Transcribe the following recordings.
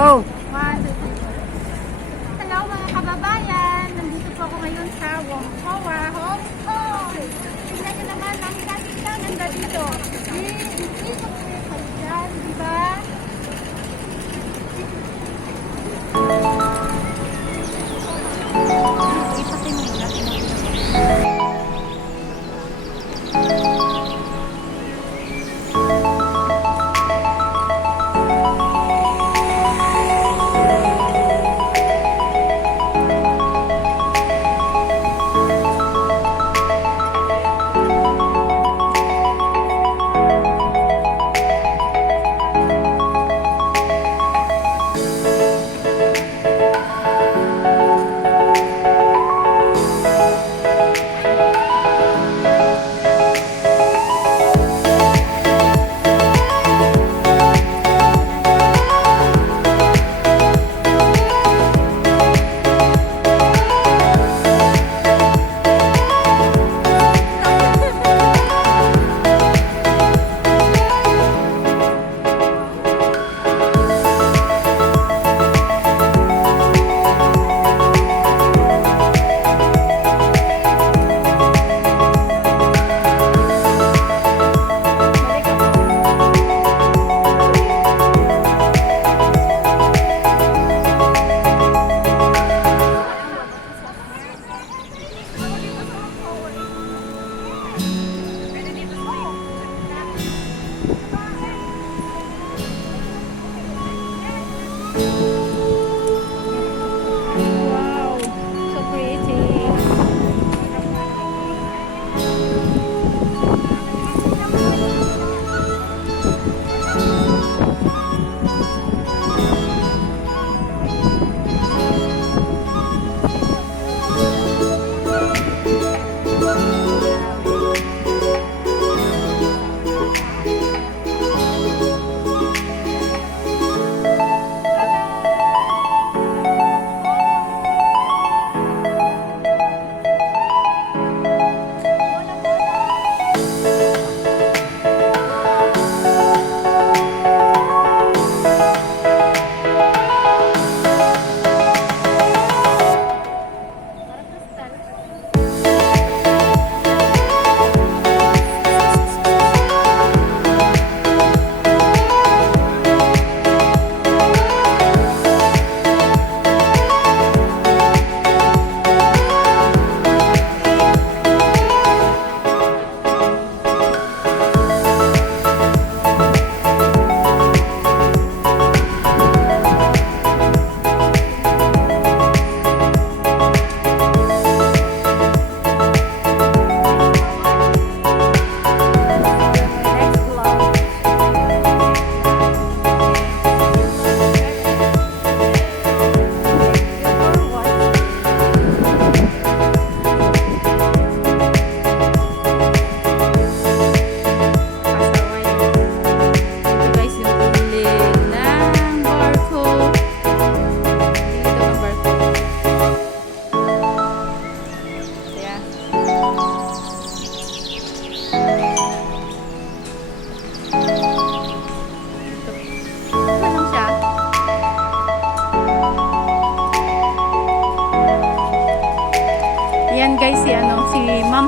go! 1, 2, 3, go. Hello mga kababayan! Nandito po ako ngayon sa Whampoa, Hong Kong! Tignan nyo naman, nakita nanda dito. Hindi ko po dyan, diba? Ipatay mo muna,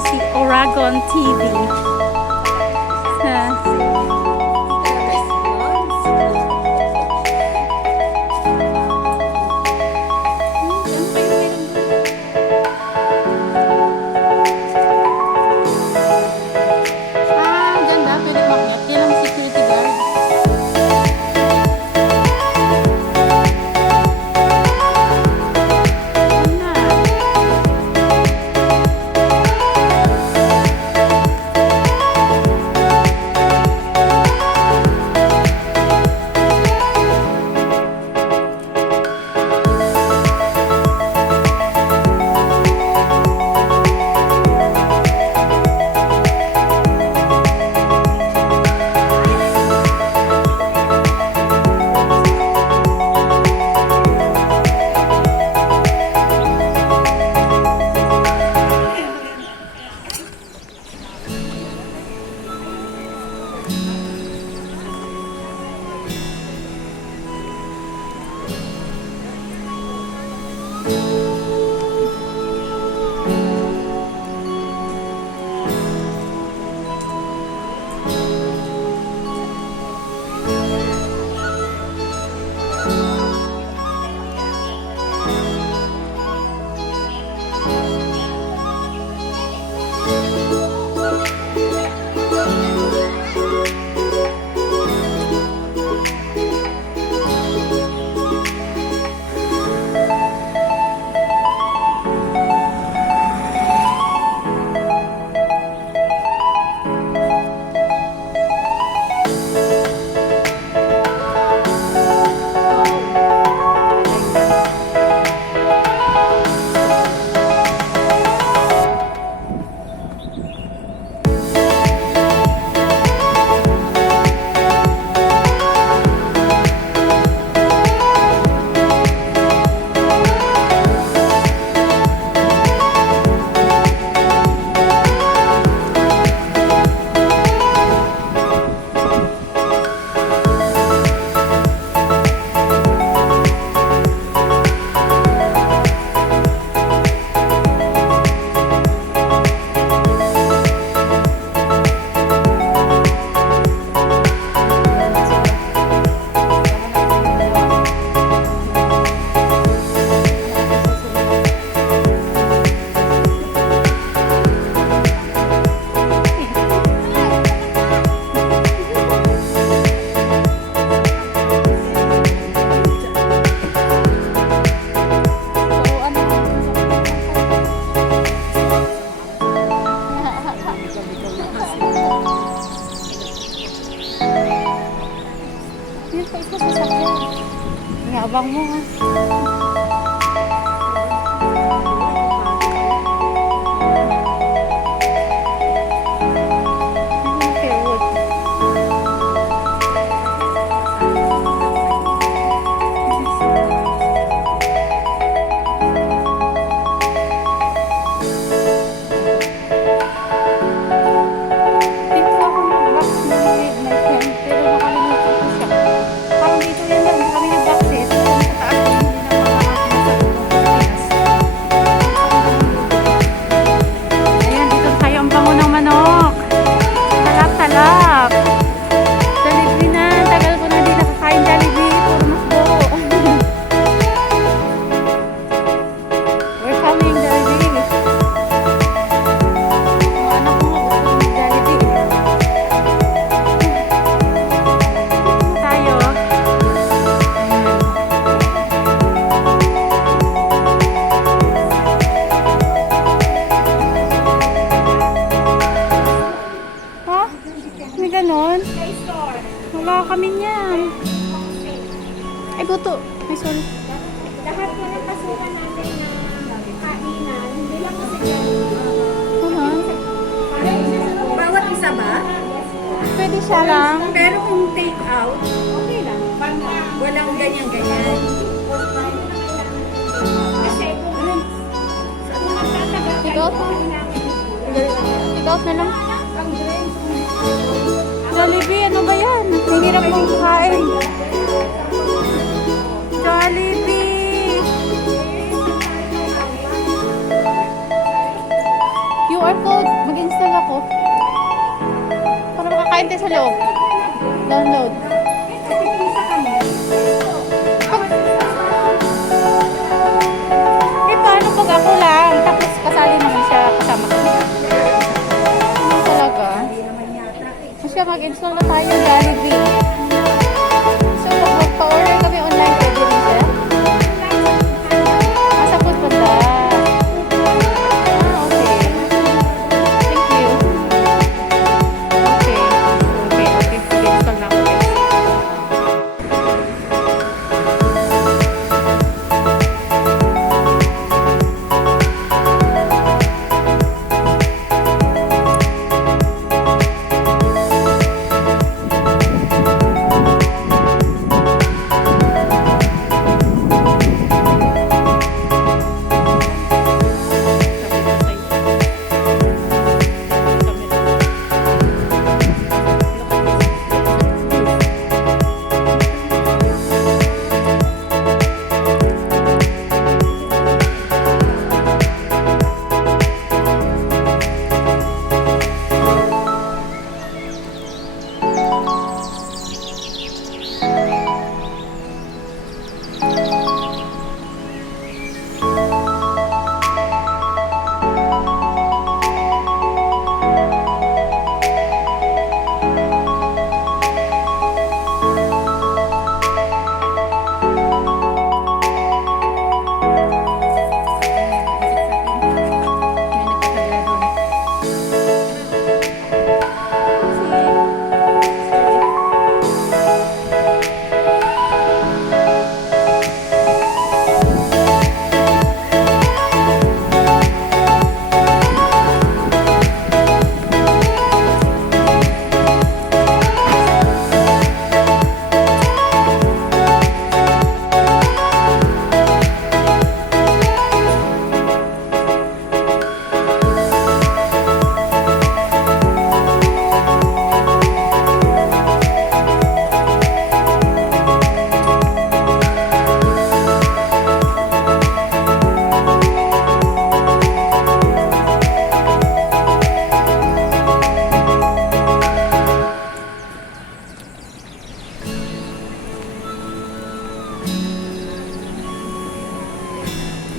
si Oragon TV. Ganda. Pwede makyat. Yan ang security guard. Abang mo. Wala kami niyan. Ay, buto. Ay, sorry. Lahat po ng pasukan natin na kainan, hindi lang kasi bawat isa ba? Pwede siya lang. Pero kung take out, okay lang. Walang ganyan-ganyan. Kasi kung Take out mo. Take out na lang. Jollibee, ano ba yan? Mahirap mong kain. Jollibee! QR code. Mag-install ako. Para makakain tayo sa loob. Download. Eh, paano pag ako lang? Tapos kasali naman siya kasama ko. Ano talaga? Siya mag-install na tayo ng Jollibee. So, pag magpa-order kami online, pwede rin siya? Sa food panda. Okay. Thank you. Okay. Mag-install na ako.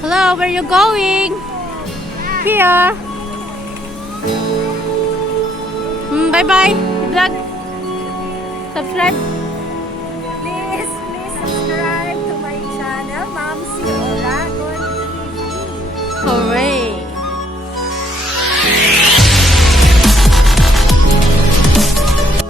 Hello, where you going? Here. Bye-bye. Vlog. Subscribe. please subscribe to my channel, Ma'am Si Oragon TV. Hooray.